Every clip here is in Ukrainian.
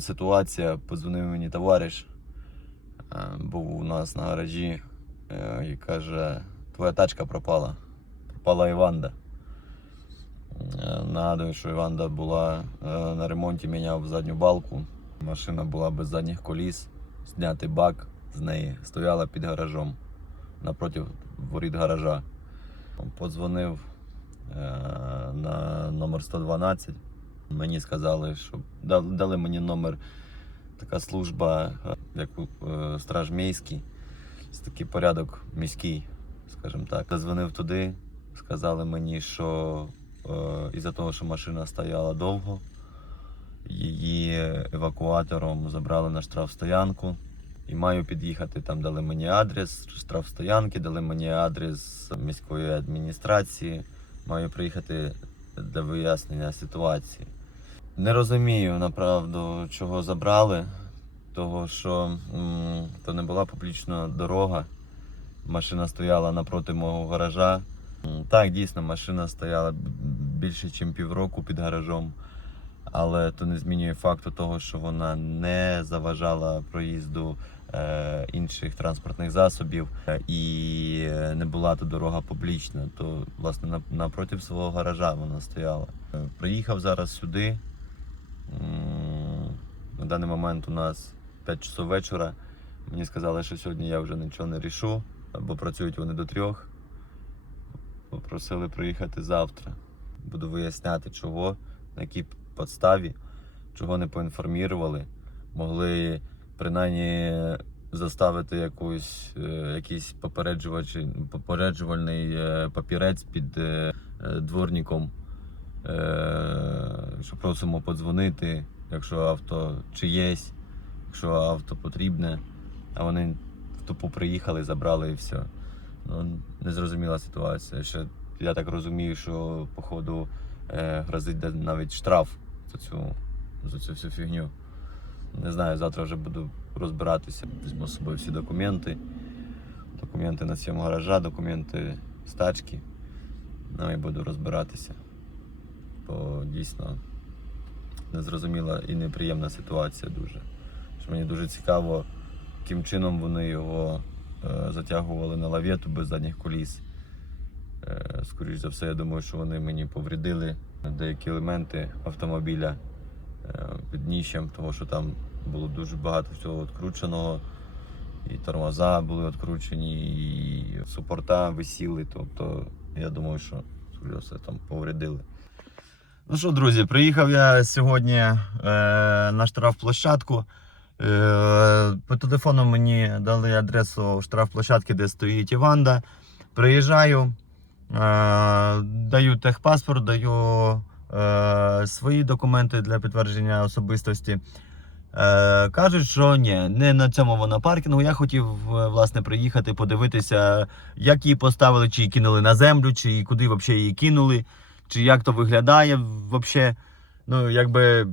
ситуація. Подзвонив мені товариш, е, був у нас на гаражі е, і каже: твоя тачка пропала. Пропала Іванда. Е, Нагадую, що Іванда була на ремонті, міняв задню балку. Машина була без задніх коліс, знятий бак з неї, стояла під гаражом напроти воріт гаража. Подзвонив на номер 112. Мені сказали, що дали, мені номер така служба, е, як е, страж міський, це такий порядок міський, скажімо так. Зазвонив туди, сказали мені, що е, із-за того, що машина стояла довго, її евакуатором забрали на штрафстоянку. І маю під'їхати. Там дали мені адрес штрафстоянки, дали мені адрес міської адміністрації. Маю приїхати для вияснення ситуації. Не розумію направду, чого забрали, того що м, то не була публічна дорога. Машина стояла напроти мого гаража. Так, дійсно, машина стояла більше, ніж півроку під гаражом. Але то не змінює факту того, що вона не заважала проїзду е, інших транспортних засобів е, і не була то дорога публічна, то власне на- напроти свого гаража вона стояла. Е, Приїхав зараз сюди. На даний момент у нас 5 часов вечора. Мені сказали, що сьогодні я вже нічого не рішу, бо працюють вони до трьох. Попросили приїхати завтра. Буду виясняти, чого, на якій підставі, чого не поінформували. Могли принаймні заставити якусь, е, якийсь попереджувальний е, папірець під е, дворником, що просимо подзвонити, якщо авто чиєсь, якщо авто потрібне, а вони в тупу приїхали, забрали і все. Ну, незрозуміла ситуація. Ще я так розумію, що походу е, грозить навіть штраф за цю, за цю всю фігню. Не знаю, завтра вже буду розбиратися. Візьму з собою всі документи. Документи на цьому гаража, документи з тачки. Ну і буду розбиратися. Бо дійсно незрозуміла і неприємна ситуація дуже. Що мені дуже цікаво, яким чином вони його е, затягували на лавету без задніх коліс. Е, скоріш за все, я думаю, що вони мені повредили деякі елементи автомобіля е, під дніщем, тому що там було дуже багато всього відкрученого. І тормоза були відкручені, і супорта висіли. Тобто, я думаю, що все там повредили. Ну що, друзі, приїхав я сьогодні е, на штрафплощадку. Е, по телефону мені дали адресу штрафплощадки, де стоїть Іванда. Приїжджаю, е, даю техпаспорт, даю е, свої документи для підтвердження особистості. Е, кажуть, що ні, не на цьому вона паркінгу. Я хотів е, власне приїхати, подивитися, як її поставили, чи її кинули на землю, чи куди взагалі її кинули, чи як то виглядає взагалі. Ну, якби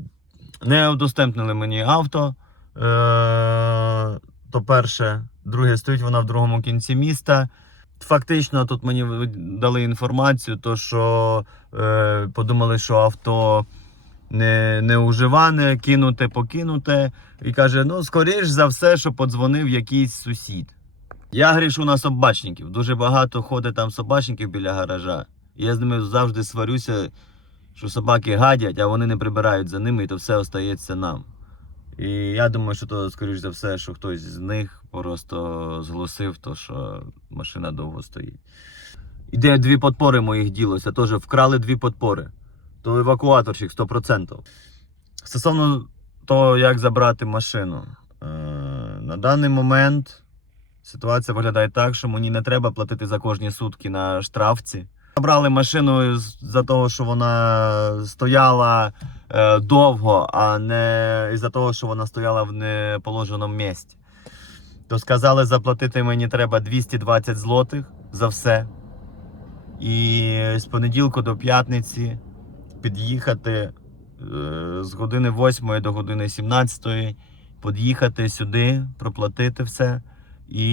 не удостемпнили мені авто. Е, то перше. Друге, стоїть вона в другому кінці міста. Фактично, тут мені дали інформацію, то що е, подумали, що авто не, не уживане, кинуте, покинуте. І каже: ну, скоріш за все, що подзвонив якийсь сусід. Я грішу на собачників. Дуже багато ходить там собачників біля гаража. Я з ними завжди сварюся, що собаки гадять, а вони не прибирають за ними, і то все остається нам. І я думаю, що то, скоріш за все, що хтось з них просто зголосив, то, що машина довго стоїть. Іде дві подпори моїх ділося, теж вкрали дві подпори. То евакуаторщик 100%. Стосовно того, як забрати машину. Е, на даний момент ситуація виглядає так, що мені не треба платити за кожні сутки на штрафці. Забрали машину за того, що вона стояла е, довго, а не із-за того, що вона стояла в неположеному місці. То сказали, заплатити мені треба 220 злотих за все. І з понеділка до п'ятниці під'їхати е, з години 8 до години 17, під'їхати сюди, проплатити все. І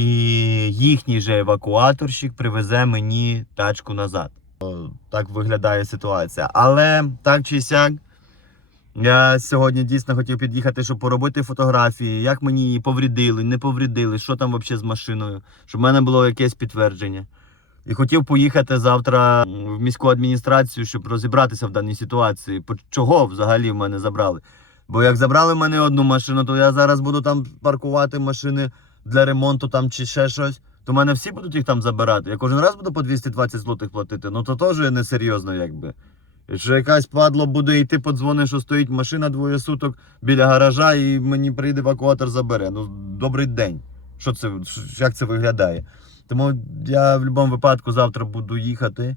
їхній же евакуаторщик привезе мені тачку назад. Так виглядає ситуація. Але так чи сяк, Я сьогодні дійсно хотів під'їхати, щоб поробити фотографії, як мені її повредили, не повредили, що там взагалі з машиною, щоб в мене було якесь підтвердження. І хотів поїхати завтра в міську адміністрацію, щоб розібратися в даній ситуації. Чого взагалі в мене забрали? Бо як забрали в мене одну машину, то я зараз буду там паркувати машини для ремонту там чи ще щось. То в мене всі будуть їх там забирати. Я кожен раз буду по 220 злотих платити. Ну то теж несерйозно, якби. Якщо якась падло буде йти, подзвонить, що стоїть машина двоє суток біля гаража, і мені прийде евакуатор забере. Ну, добрий день. Що це, як це виглядає? Тому я в будь-якому випадку завтра буду їхати.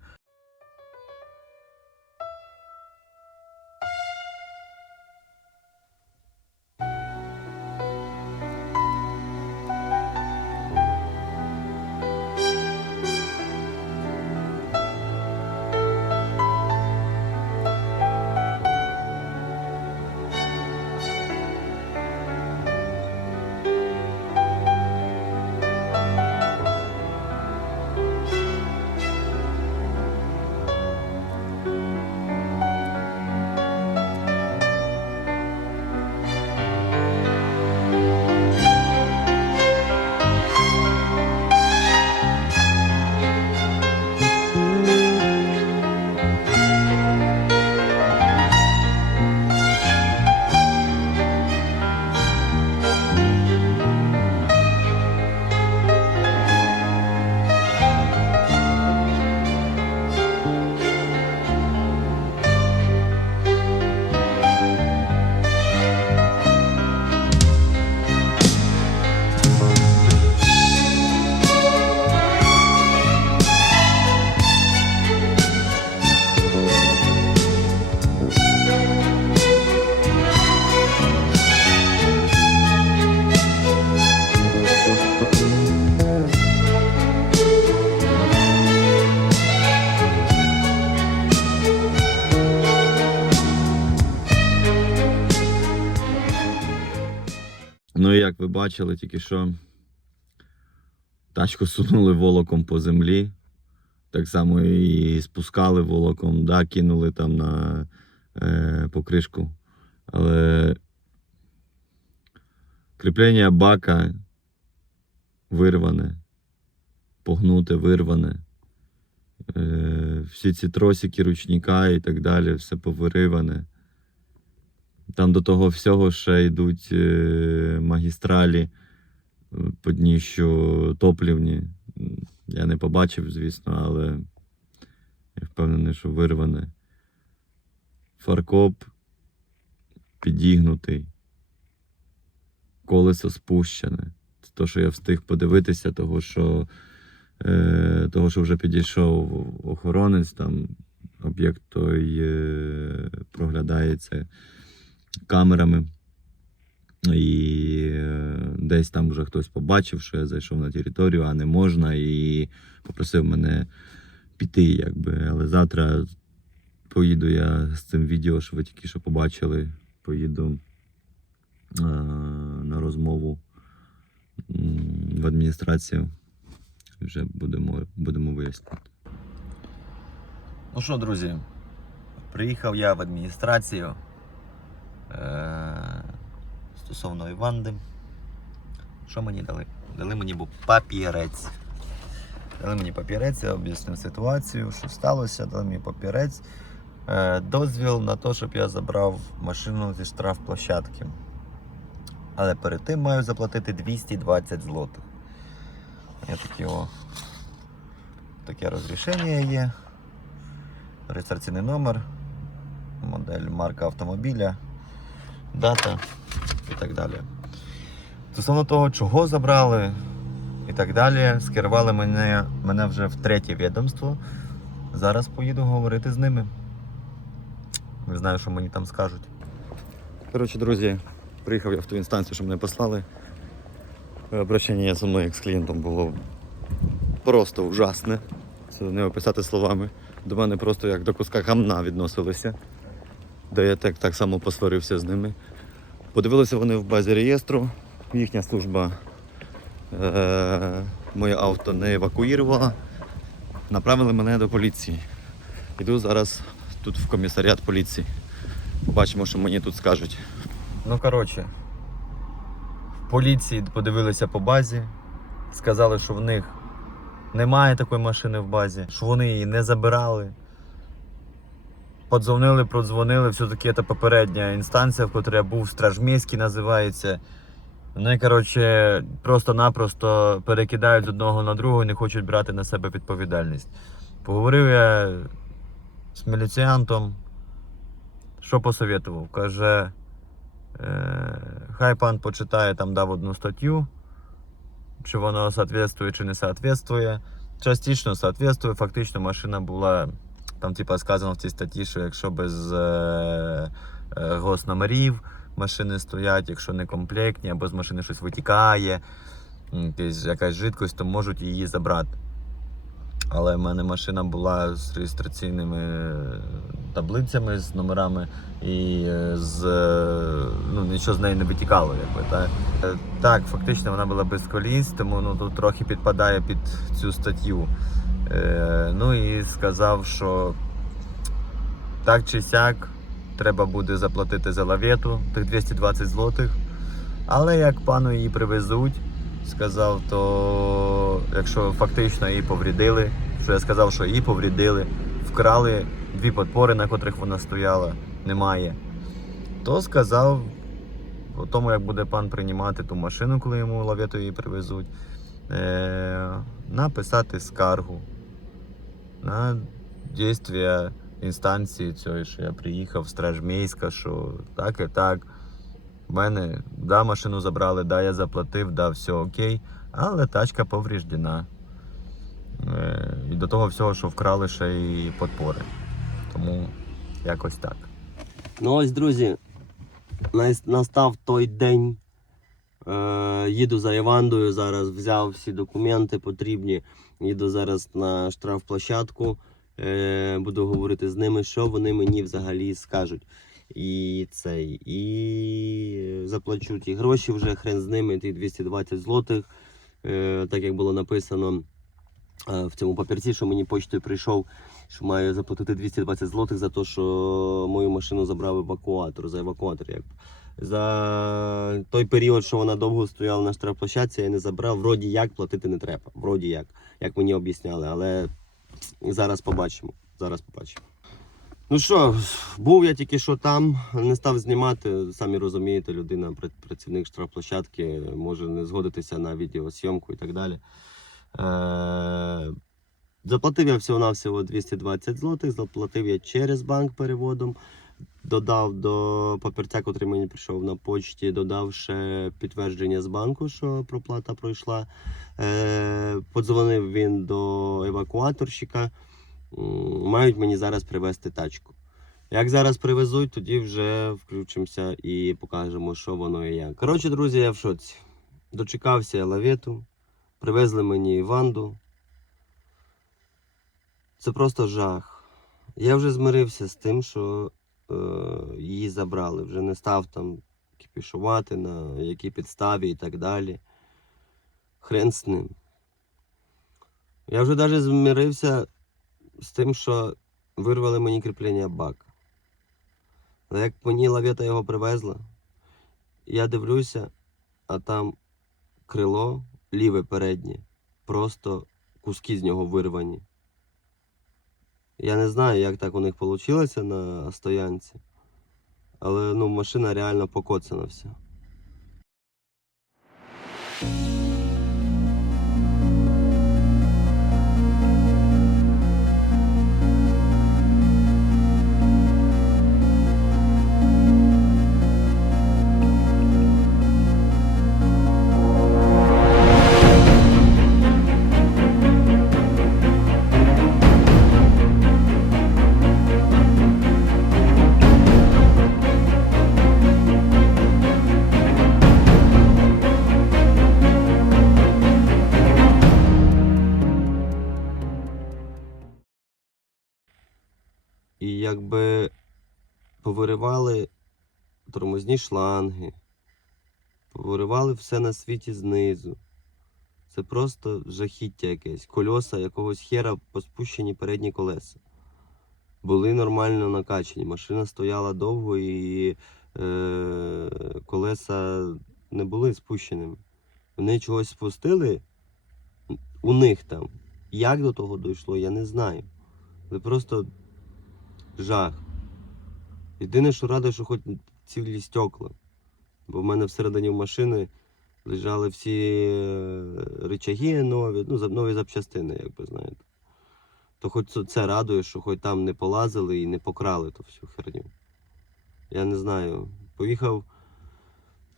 Бачили, тільки що тачку сунули волоком по землі. Так само і спускали волоком, да, кинули там на е, покришку. Але кріплення бака вирване, погнуте, вирване. Е, всі ці тросики, ручника і так далі, все повириване. Там до того всього ще йдуть е, магістралі е, по дніщу топлівні. Я не побачив, звісно, але я впевнений, що вирване. Фаркоп підігнутий, колесо спущене. Це те, що я встиг подивитися, того, що, е, того, що вже підійшов охоронець, там об'єкт той е, проглядається камерами. І е, десь там вже хтось побачив, що я зайшов на територію, а не можна, і попросив мене піти, якби. Але завтра поїду я з цим відео, що ви тільки що побачили. Поїду е, на розмову в адміністрацію. Вже будемо, будемо вияснювати. Ну що, друзі, приїхав я в адміністрацію стосовно Іванди. Що мені дали? Дали мені був папірець. Дали мені папірець, я об'яснив ситуацію, що сталося, дали мені папірець. Е, дозвіл на те, щоб я забрав машину зі штрафплощадки. Але перед тим маю заплатити 220 злотих. Я такі о. Таке розрішення є. Реєстраційний номер, модель марка автомобіля, дата і так далі. Стосовно того, чого забрали і так далі, скерували мене, мене вже в третє відомство. Зараз поїду говорити з ними. Не знаю, що мені там скажуть. Коротше, друзі, приїхав я в ту інстанцію, що мене послали. Е, Обращення зі мною як з клієнтом було просто ужасне. Це не описати словами. До мене просто як до куска гамна відносилися. Де я так, так само посварився з ними. Подивилися вони в базі реєстру. Їхня служба е- моє авто не евакуювала. Направили мене до поліції. Іду зараз тут в комісаріат поліції. побачимо, що мені тут скажуть. Ну, коротше, в поліції подивилися по базі, сказали, що в них немає такої машини в базі, що вони її не забирали. Подзвонили, продзвонили, все-таки це попередня інстанція, в котрій я був, Стражмейський називається. Вони, коротше, просто-напросто перекидають з одного на другого і не хочуть брати на себе відповідальність. Поговорив я з міліціантом, що посоветував? Каже, е, хай пан почитає, там дав одну статтю, чи воно соответствує, чи не соответствує. Частично соответствує, фактично машина була, там типа сказано в цій статті, що якщо без е, е, госномерів машини стоять, якщо не комплектні, або з машини щось витікає, якась, якась жидкость, то можуть її забрати. Але в мене машина була з реєстраційними е, таблицями, з номерами, і е, з е, ну, нічого з неї не витікало. Якби, так. Е, так, фактично вона була без коліс, тому ну, тут трохи підпадає під цю статтю. Е, ну і сказав, що так чи сяк треба буде заплатити за лавету тих 220 злотих. Але як пану її привезуть, сказав, то якщо фактично її поврідили, що я сказав, що її поврідили, вкрали дві подпори, на котрих вона стояла, немає, то сказав, по тому, як буде пан приймати ту машину, коли йому лавету її привезуть, е- написати скаргу на дійствия інстанції цієї, що я приїхав, стражмейська, що так і так. В мене да, машину забрали, да, я заплатив, да, все окей, але тачка повреждена. Е, і до того всього, що вкрали ще й подпори. Тому якось так. Ну ось, друзі, настав той день. Е, їду за Івандою зараз, взяв всі документи потрібні. Їду зараз на штрафплощадку. Е, буду говорити з ними, що вони мені взагалі скажуть. І цей, і заплачу ті гроші вже хрен з ними, ті 220 злотих. Е, так як було написано е, в цьому папірці, що мені почтою прийшов, що маю заплатити 220 злотих за те, що мою машину забрав евакуатор, за евакуатор. Як. За той період, що вона довго стояла на штрафплощадці, я не забрав. Вроді як платити не треба. Вроді як, як мені об'ясняли, але зараз побачимо. Зараз побачимо. Ну що, був я тільки що там, не став знімати. Самі розумієте, людина, працівник штрафплощадки, може не згодитися на відеосйомку і так далі. Е- Заплатив я всього-навсього 220 злотих, заплатив я через банк переводом. Додав до папірця, який мені прийшов на почті, додав ще підтвердження з банку, що проплата пройшла. Е, подзвонив він до евакуаторщика. Мають мені зараз привезти тачку. Як зараз привезуть, тоді вже включимося і покажемо, що воно і як. Коротше, друзі, я в шоці. Дочекався лавету, привезли мені Іванду. Це просто жах. Я вже змирився з тим, що її забрали. Вже не став там кіпішувати, на якій підставі і так далі. Хрен з ним. Я вже навіть змирився з тим, що вирвали мені кріплення бака. Але як мені лавета його привезла, я дивлюся, а там крило ліве переднє, просто куски з нього вирвані. Я не знаю, як так у них вийшло на стоянці, але ну, машина реально покоцана вся. І якби повиривали тормозні шланги, повиривали все на світі знизу. Це просто жахіття якесь. Кольоса якогось хера поспущені передні колеса. були нормально накачані. Машина стояла довго і е, колеса не були спущеними. Вони чогось спустили у них там. Як до того дійшло, я не знаю. Це просто жах. Єдине, що радий, що хоч цілі стекла. Бо в мене всередині машини лежали всі е, рычаги нові, ну, нові запчастини, як би знаєте. То хоч це радує, що хоч там не полазили і не покрали ту всю херню. Я не знаю. Поїхав.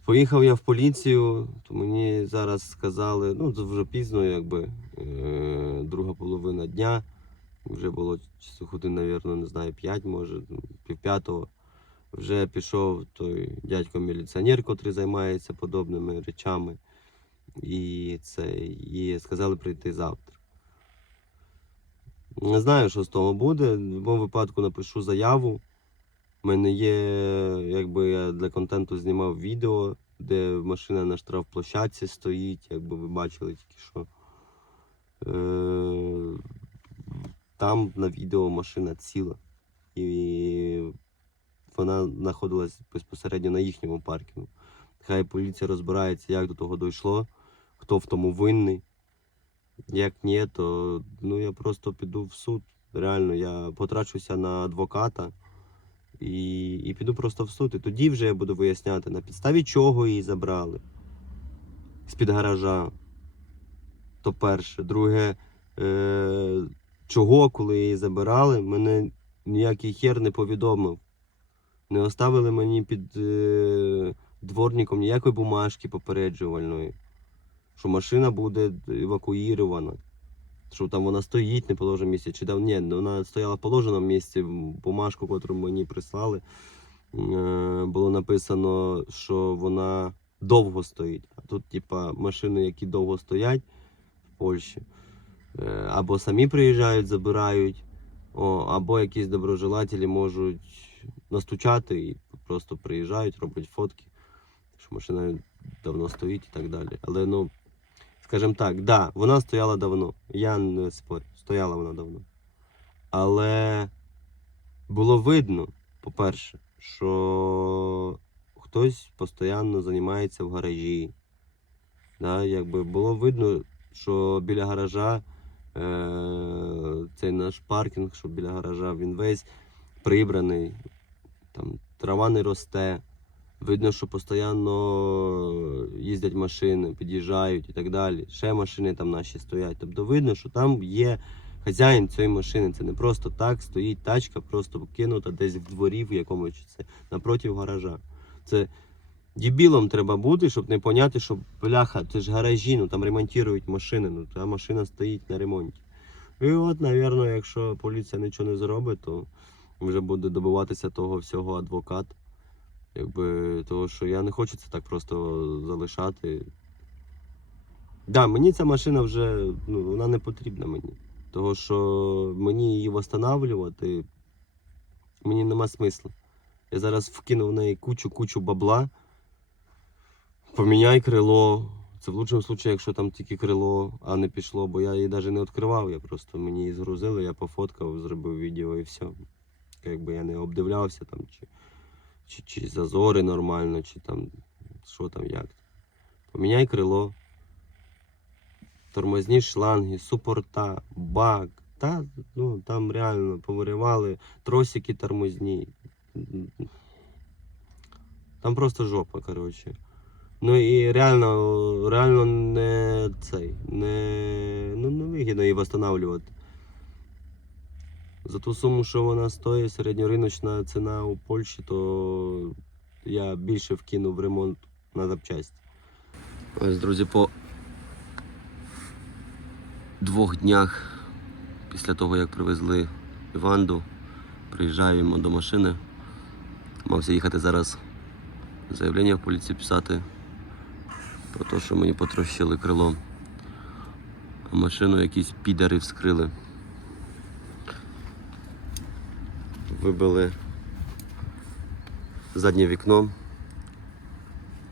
Поїхав я в поліцію, то мені зараз сказали, ну це вже пізно, якби е, друга половина дня. Вже було часу годин, напевно, не знаю, 5, може, ну, півп'ятого. Вже пішов той дядько міліціонер, котрий займається подобними речами. І це, і сказали прийти завтра. Не знаю, що з того буде. В будь-якому випадку напишу заяву. У мене є, якби я для контенту знімав відео, де машина на штрафплощадці стоїть, якби ви бачили тільки що. Е, там на відео машина ціла. І вона знаходилась безпосередньо на їхньому паркінгу. Хай поліція розбирається, як до того дійшло, хто в тому винний. Як ні, то ну, я просто піду в суд. Реально, я потрачуся на адвоката і, і піду просто в суд. І тоді вже я буду виясняти, на підставі чого її забрали. З-під гаража. То перше. Друге, е, чого, коли її забирали, мене ніякий хер не повідомив. Не оставили мені під е, дворником ніякої бумажки попереджувальної, що машина буде евакуїрована. Що там вона стоїть не положеному місці, чи там ні, вона стояла в положеному місці, бумажку, яку мені прислали. е, Було написано, що вона довго стоїть. А тут, типа, машини, які довго стоять в Польщі, або самі приїжджають, забирають, або якісь доброжелателі можуть настучати і просто приїжджають, роблять фотки, що машина давно стоїть і так далі. Але ну, скажімо так, да, вона стояла давно. Я не спорю, стояла вона давно. Але було видно, по-перше, що хтось постійно займається в гаражі. Да, якби було видно, що біля гаража е- цей наш паркінг, що біля гаража він весь прибраний, там трава не росте. Видно, що постійно їздять машини, під'їжджають і так далі. Ще машини там наші стоять. Тобто видно, що там є хазяїн цієї машини. Це не просто так стоїть тачка, просто кинута десь в дворі в якомусь це напроти гаража. Це дебілом треба бути, щоб не поняти, що бляха, це ж гаражі, ну там ремонтують машини, ну та машина стоїть на ремонті. І от, напевно, якщо поліція нічого не зробить, то вже буде добиватися того всього адвокат. Якби того, що я не хочу це так просто залишати. Да, мені ця машина вже ну, вона не потрібна мені. Того, що мені її встановлювати, мені нема смислу. Я зараз вкинув в неї кучу-кучу бабла. Поміняй крило. Це в лучшому випадку, якщо там тільки крило, а не пішло, бо я її навіть не відкривав, я просто мені її згрузили, я пофоткав, зробив відео і все. Якби я не обдивлявся там, чи, чи, чи зазори нормально, чи там що там, як. Поміняй крило. Тормозні шланги, супорта, бак. Та, ну, там реально повиривали тросики тормозні. Там просто жопа, коротше. Ну і реально, реально не цей, не, ну, не вигідно її встановлювати. За ту суму, що вона стоїть, середньориночна ціна у Польщі, то я більше вкинув в ремонт на запчасті. Ось, друзі, по двох днях після того, як привезли Іванду, приїжджаємо до машини. Мався їхати зараз заявлення в поліцію писати про те, що мені потрощили крило. А машину якісь підари вскрили. Вибили заднє вікно,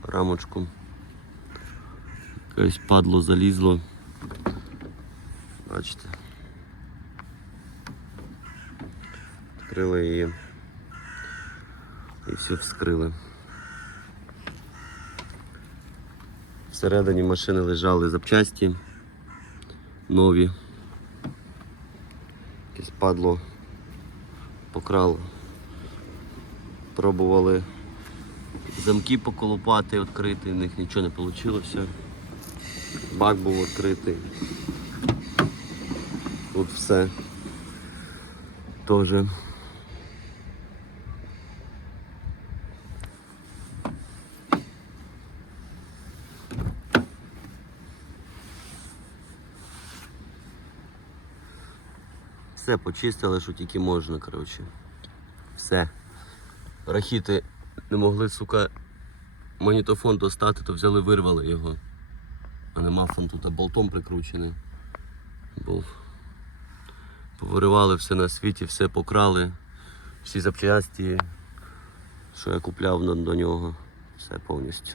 рамочку. Якесь падло залізло. Бачите. відкрили її і все вскрили. Всередині машини лежали запчасті нові. Якесь падло покрало. Пробували замки поколупати, відкрити, в них нічого не вийшло. Бак був відкритий. Тут все теж. Все почистили, що тільки можна, коротше. Все. Рахіти не могли, сука, магнітофон достати, то взяли, вирвали його. А нема фон тут болтом прикручений. Був. Повиривали все на світі, все покрали. Всі запчасті, що я купляв до, нього. Все повністю.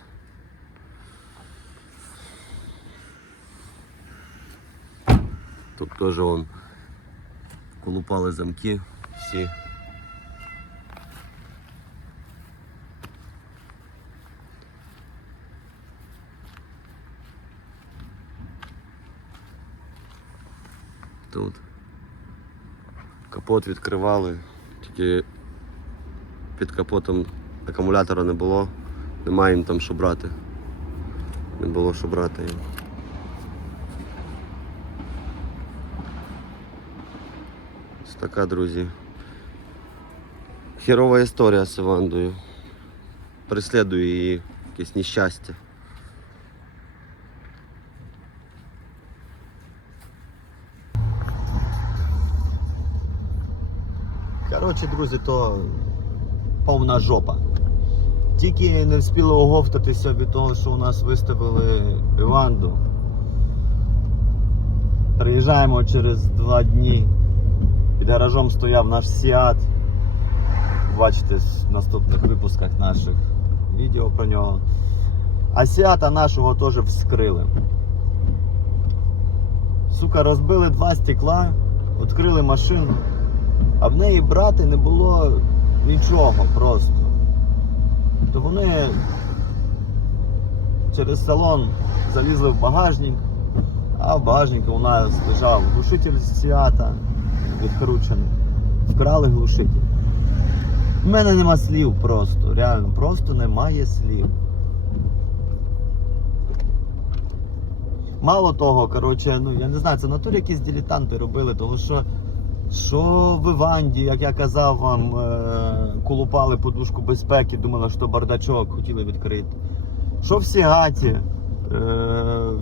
Тут теж он колупали замки всі. Тут. Капот відкривали, тільки під капотом акумулятора не було, немає їм там що брати. Не було що брати їм. Така, друзі. Херова історія з Івандою. Преслідує її якесь нещастя. Коротше, друзі, то повна жопа. Тільки не встигли оговтатися від того, що у нас виставили Іванду. Приїжджаємо через два дні. Гаражом стояв наш Сіат. Бачите в наступних випусках наших відео про нього. А Сіата нашого теж вскрили. Сука, розбили два стекла, відкрили машину. А в неї брати не було нічого просто. То вони через салон залізли в багажник, а в багажнику у нас лежав глушитель Сіата відкручений. Вкрали глушитель. У мене нема слів просто, реально, просто немає слів. Мало того, коротше, ну я не знаю, це натурі якісь дилетанти робили, тому що що в Іванді, як я казав вам, е, колупали подушку безпеки, думали, що бардачок хотіли відкрити. Що в Сігаті,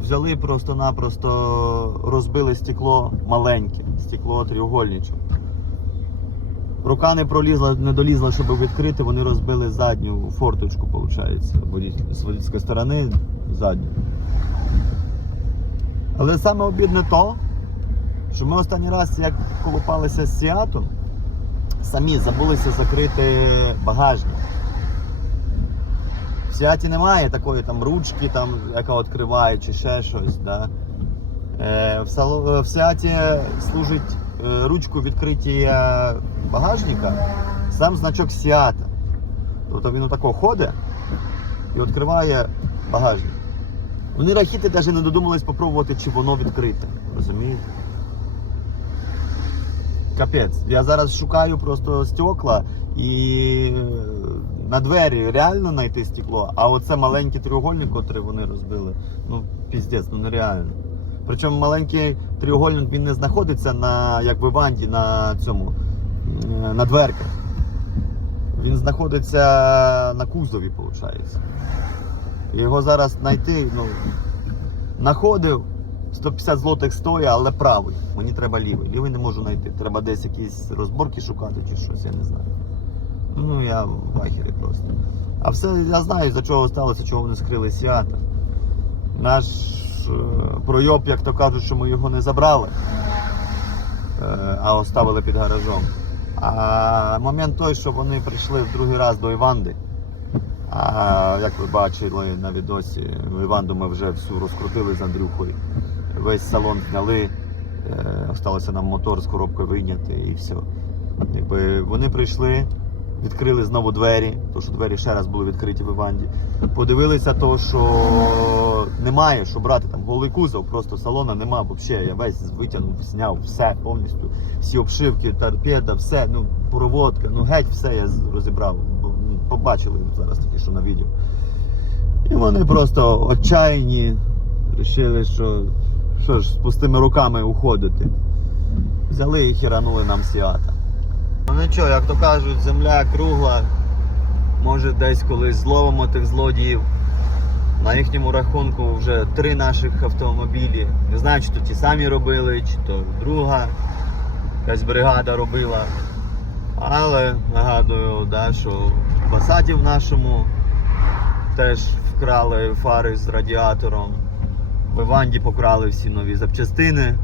взяли просто-напросто, розбили стекло маленьке, стекло треугольничок. Рука не пролізла, не долізла, щоб відкрити, вони розбили задню форточку, виходить, з водійської сторони задню. Але саме обідне то, що ми останній раз, як колупалися з Сіатом, самі забулися закрити багажник. В Сіаті немає такої там ручки, там, яка відкриває чи ще щось. Да? Е, в, Сіаті служить е, ручку відкриття багажника сам значок Сіата. Тобто він отако ходить і відкриває багажник. Вони рахіти навіть не додумались спробувати, чи воно відкрите. Розумієте? Капець. Я зараз шукаю просто стекла і е, на двері реально знайти стекло, а оце маленький треугольник, який вони розбили, ну піздець, ну нереально. Причому маленький треугольник він не знаходиться на, як в Іванді на цьому, на дверках. Він знаходиться на кузові, виходить. Його зараз знайти, ну, знаходив, 150 злотих стоїть, але правий. Мені треба лівий. Лівий не можу знайти. Треба десь якісь розборки шукати чи щось, я не знаю. Ну я в ахері просто. А все я знаю, за чого сталося, чого вони скрили Сіата. Наш е, пройоб, як то кажуть, що ми його не забрали, е, а оставили під гаражом. А момент той, що вони прийшли в другий раз до Іванди. А як ви бачили на відосі, Іванду ми вже всю розкрутили з Андрюхою. Весь салон зняли, е, осталося нам мотор з коробкою вийняти і все. Якби вони прийшли, відкрили знову двері, тому що двері ще раз були відкриті в Іванді. Подивилися, то, що немає, що брати там голий кузов, просто салона нема взагалі. Я весь витягнув, зняв все повністю. Всі обшивки, торпеда, все, ну, проводка, ну геть все я розібрав. Ну, Побачили зараз таки, що на відео. І вони просто отчаяні, вирішили, що, що ж з пустими руками уходити. Взяли і хіранули нам сіата. Ну нічого, як то кажуть, земля кругла. Може десь колись зловимо тих злодіїв. На їхньому рахунку вже три наших автомобілі. Не знаю, чи то ті самі робили, чи то друга якась бригада робила. Але нагадую, да, що в Пасаті в нашому теж вкрали фари з радіатором. В Іванді покрали всі нові запчастини.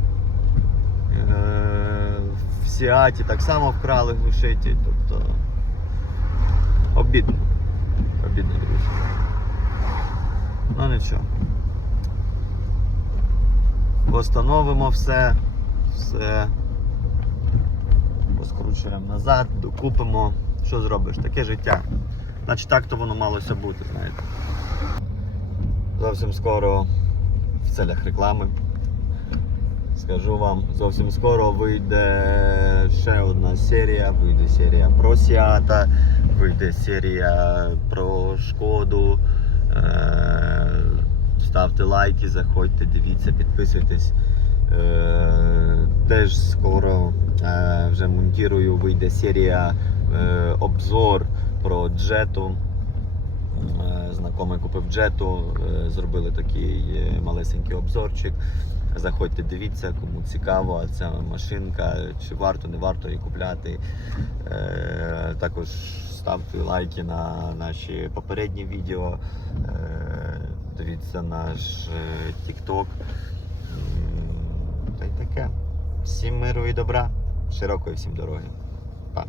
В Сіаті так само вкрали глушитель. Тобто обідно. Обідно, друзі. Ну нічого. Постановимо все, все. Поскручуємо назад, докупимо. Що зробиш? Таке життя. Значить так то воно малося бути, знаєте. Зовсім скоро в целях реклами. Скажу вам, зовсім скоро вийде ще одна серія, вийде серія про Сіата, вийде серія про шкоду. Е, Ставте лайки, заходьте, дивіться, підписуйтесь. Е, Теж скоро е, вже монтую, вийде серія обзор про джету. Знайомий купив джету, зробили такий малесенький обзорчик. Заходьте, дивіться, кому цікаво ця машинка, чи варто, не варто її купляти. Е, Також ставте лайки на наші попередні відео. Е, Дивіться наш е, TikTok. Та й таке. Всім миру і добра, широкої всім дороги. Па.